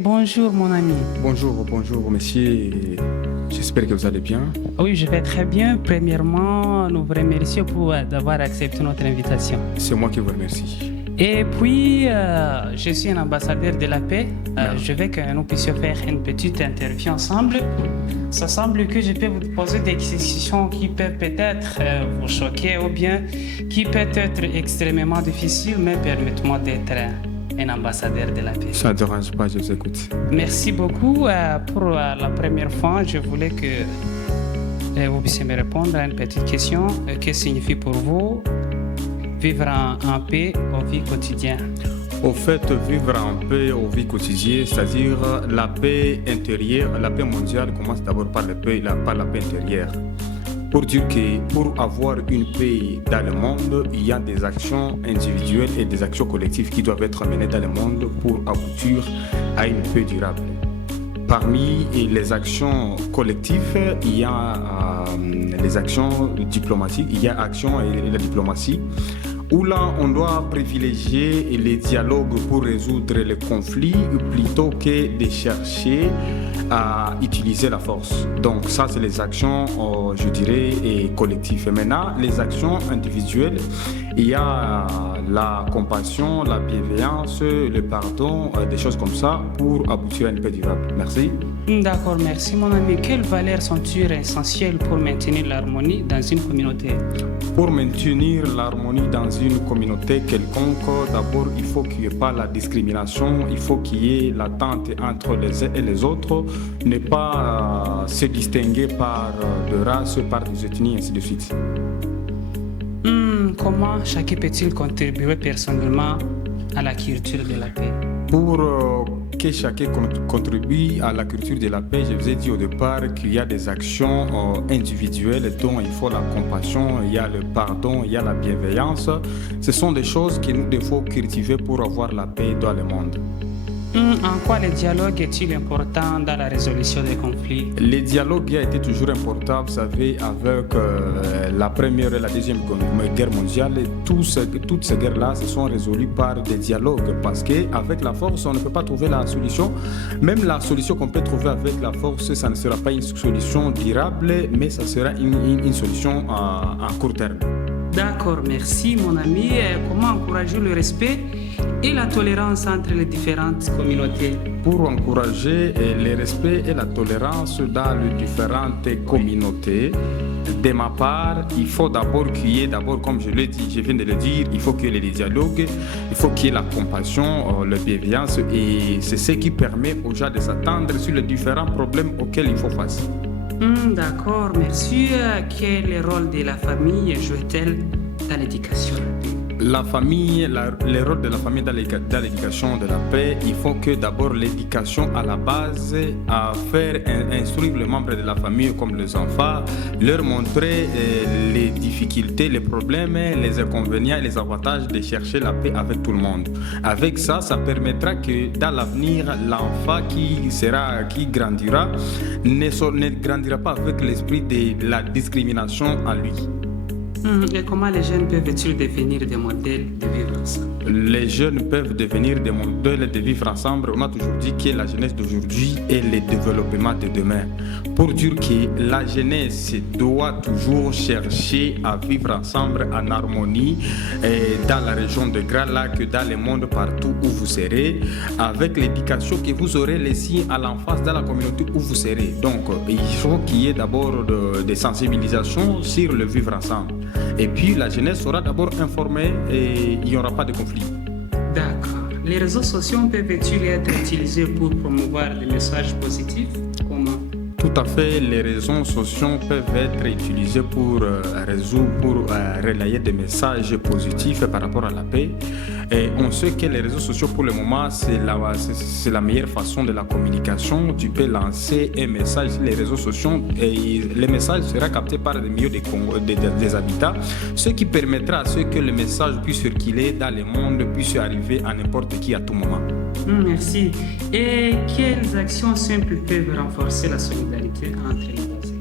Bonjour mon ami. Bonjour, monsieur. J'espère que vous allez bien. Oui, je vais très bien. Premièrement, nous vous remercions pour d'avoir accepté notre invitation. C'est moi qui vous remercie. Et puis, je suis un ambassadeur de la paix. Ah. Je veux que nous puissions faire une petite interview ensemble. Ça semble que je peux vous poser des questions qui peuvent peut-être vous choquer ou bien qui peuvent être extrêmement difficiles, mais permettez-moi d'être un ambassadeur de la paix. Ça ne dérange pas, je vous écoute. Merci beaucoup. Pour la première fois, je voulais que vous puissiez me répondre à une petite question. Que signifie pour vous vivre en paix aux vies quotidiennes? Au fait, vivre en paix aux vies quotidiennes, c'est-à-dire la paix intérieure, la paix mondiale commence d'abord par la paix intérieure. Pour dire que pour avoir une paix dans le monde, il y a des actions individuelles et des actions collectives qui doivent être menées dans le monde pour aboutir à une paix durable. Parmi les actions collectives, il y a les actions diplomatiques, il y a action et la diplomatie, où là on doit privilégier les dialogues pour résoudre les conflits plutôt que de chercher à utiliser la force. Donc ça c'est les actions, je dirais, collectives. Et maintenant, les actions individuelles, il y a la compassion, la bienveillance, le pardon, des choses comme ça pour aboutir à une paix durable. Merci. D'accord, merci mon ami. Quelles valeurs sont-elles essentielles pour maintenir l'harmonie dans une communauté? Pour maintenir l'harmonie dans une communauté quelconque, d'abord il faut qu'il n'y ait pas la discrimination, il faut qu'il y ait l'attente entre les uns et les autres, ne pas se distinguer par de race, par des ethnies, ainsi de suite. Comment chacun peut-il contribuer personnellement à la culture de la paix? Pour que chacun contribue à la culture de la paix, je vous ai dit au départ qu'il y a des actions individuelles dont il faut la compassion, il y a le pardon, il y a la bienveillance. Ce sont des choses que nous devons cultiver pour avoir la paix dans le monde. En quoi le dialogue est-il important dans la résolution des conflits? Le dialogue a été toujours important, vous savez, avec la première et la deuxième guerre mondiale. Toutes ces guerres-là se sont résolues par des dialogues parce qu'avec la force, on ne peut pas trouver la solution. Même la solution qu'on peut trouver avec la force, ça ne sera pas une solution durable, mais ça sera une solution à court terme. D'accord, merci mon ami. Comment encourager le respect et la tolérance entre les différentes communautés? Pour encourager le respect et la tolérance dans les différentes communautés, de ma part, il faut d'abord qu'il y ait, comme je viens de le dire, il faut qu'il y ait les dialogues, il faut qu'il y ait la compassion, la bienveillance, et c'est ce qui permet aux gens de s'attendre sur les différents problèmes auxquels il faut face. D'accord, merci. Quel est le rôle de la famille joue-t-elle dans l'éducation? La famille, le rôle de la famille dans l'éducation de la paix, il faut que d'abord l'éducation à la base, à faire instruire les membres de la famille comme les enfants, leur montrer les difficultés, les problèmes, les inconvénients et les avantages de chercher la paix avec tout le monde. Avec ça, ça permettra que dans l'avenir, l'enfant qui grandira ne grandira pas avec l'esprit de la discrimination en lui. Et comment les jeunes peuvent-ils devenir des modèles de vivre ensemble? Les jeunes peuvent devenir des modèles de vivre ensemble. On a toujours dit que la jeunesse d'aujourd'hui est le développement de demain. Pour dire que la jeunesse doit toujours chercher à vivre ensemble en harmonie dans la région de Grand Lac, dans le monde partout où vous serez, avec l'éducation que vous aurez laissée à l'enfance dans la communauté où vous serez. Donc, il faut qu'il y ait d'abord des sensibilisations sur le vivre ensemble. Et puis la jeunesse sera d'abord informée et il n'y aura pas de conflit. D'accord. Les réseaux sociaux peuvent-ils être utilisés pour promouvoir des messages positifs? Comment? Tout à fait, les réseaux sociaux peuvent être utilisés pour relayer des messages positifs par rapport à la paix. Et on sait que les réseaux sociaux, pour le moment, c'est la meilleure façon de la communication. Tu peux lancer un message sur les réseaux sociaux et le message sera capté par des milliers des habitants, ce qui permettra à ce que le message puisse circuler dans le monde, puisse arriver à n'importe qui à tout moment. Merci. Et quelles actions simples peuvent renforcer la solidarité entre les voisins?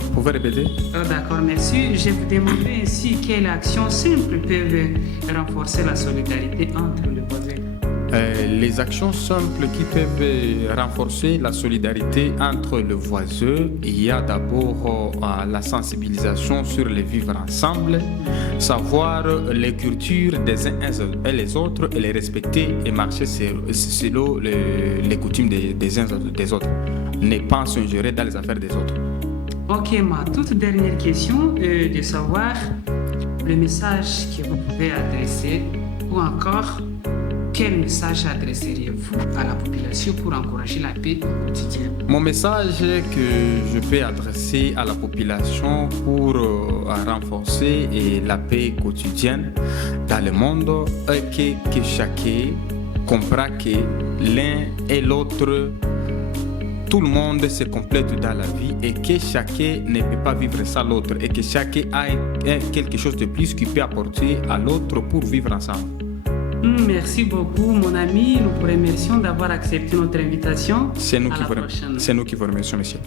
Vous pouvez répéter? D'accord, merci. Je vous demandais ainsi quelles actions simples peuvent renforcer la solidarité entre les voisins. Les actions simples qui peuvent renforcer la solidarité entre les voisins, il y a d'abord la sensibilisation sur le vivre ensemble, savoir les cultures des uns et les autres et les respecter et marcher selon les coutumes des uns et des autres. Ne pas s'ingérer dans les affaires des autres. Ok, ma toute dernière question est de savoir le message que vous pouvez adresser ou encore quel message adresseriez-vous à la population pour encourager la paix au quotidien? Mon message que je peux adresser à la population pour renforcer la paix quotidienne dans le monde est que chacun comprend que l'un et l'autre, tout le monde se complète dans la vie et que chacun ne peut pas vivre sans l'autre et que chacun a quelque chose de plus qu'il peut apporter à l'autre pour vivre ensemble. Merci beaucoup, mon ami. Nous vous remercions d'avoir accepté notre invitation. C'est nous qui vous remercions, monsieur.